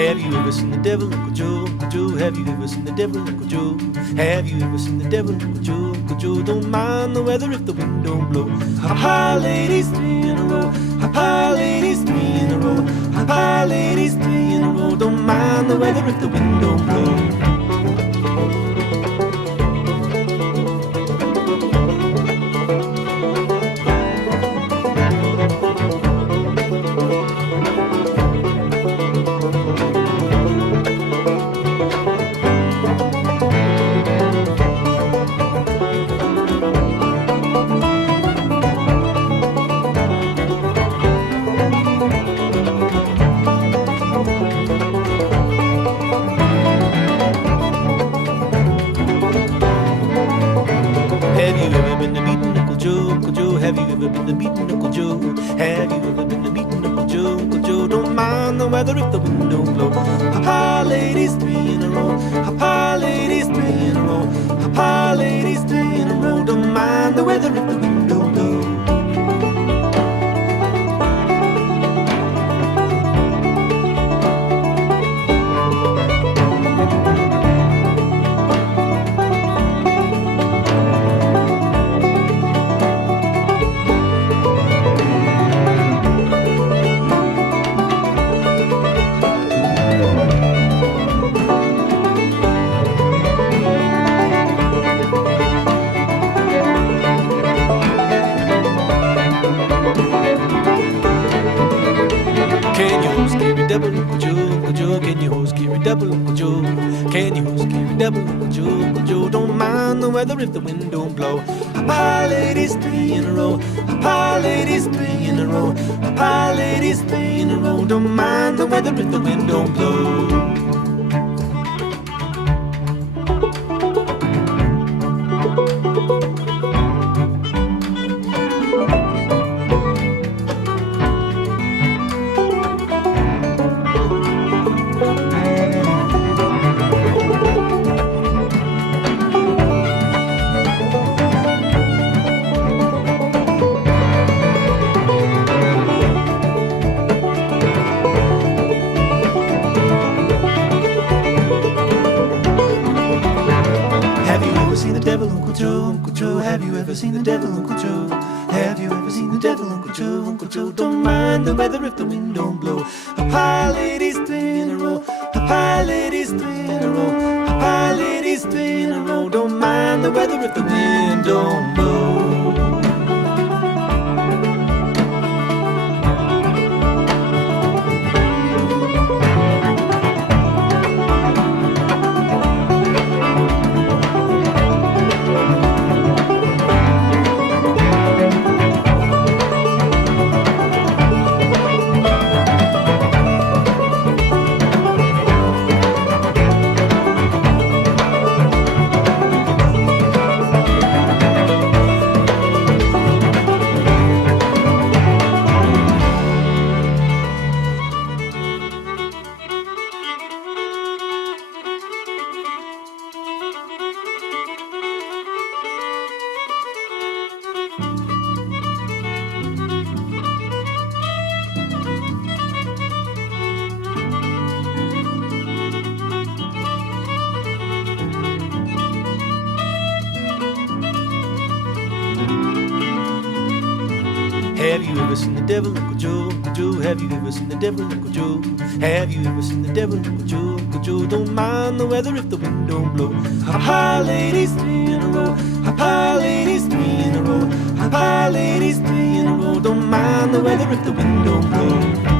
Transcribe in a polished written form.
Have you ever seen the devil, Uncle Joe? Uncle Joe, have you ever seen the devil, Uncle Joe? Have you ever seen the devil, Uncle Joe? Uncle Joe, don't mind the weather if the wind don't blow. Hop high, ladies, 3 in a row. Hop high, ladies, 3 in a row. Hop high, ladies, 3 in a row. Don't mind the weather if the wind don't blow. Have you ever been to meeting Uncle Joe? Have you ever been to meeting Uncle Joe? Uncle Joe, don't mind the weather if the wind don't blow. Hop high, ladies, 3 in a row. Hop high, ladies, 3 in a row. Hop high, ladies, 3 in a row. Don't mind the weather if the wind don't blow. Double Uncle Joe, Uncle Joe, can you hold scary double Uncle Joe? Can you hold scary double Uncle Joe? Uncle Joe, don't mind the weather if the wind don't blow. Hop high, ladies, 3 in a row. Hop high, ladies, 3 in a row. Hop high, ladies, 3 in a row. Don't mind the weather if the wind don't blow. Have you ever seen the devil, Uncle Joe? Have you ever seen the devil, Uncle Joe? Uncle Joe, don't mind the weather if the wind don't blow. Hop high, ladies, 3 in a row. Hop high, ladies, 3 in a row. Hop high, ladies, 3 in a row. Don't mind the weather if the wind don't blow. Have you ever seen the devil, Uncle Joe? Uncle Joe, have you ever seen the devil, Uncle Joe? Have you ever seen the devil, Uncle Joe? Uncle Joe, don't mind the weather if the wind don't blow. Hop high, ladies, 3 in a row. Hop high, ladies, 3 in a row. Hop high, ladies, 3 in a row. Don't mind the weather if the wind don't blow.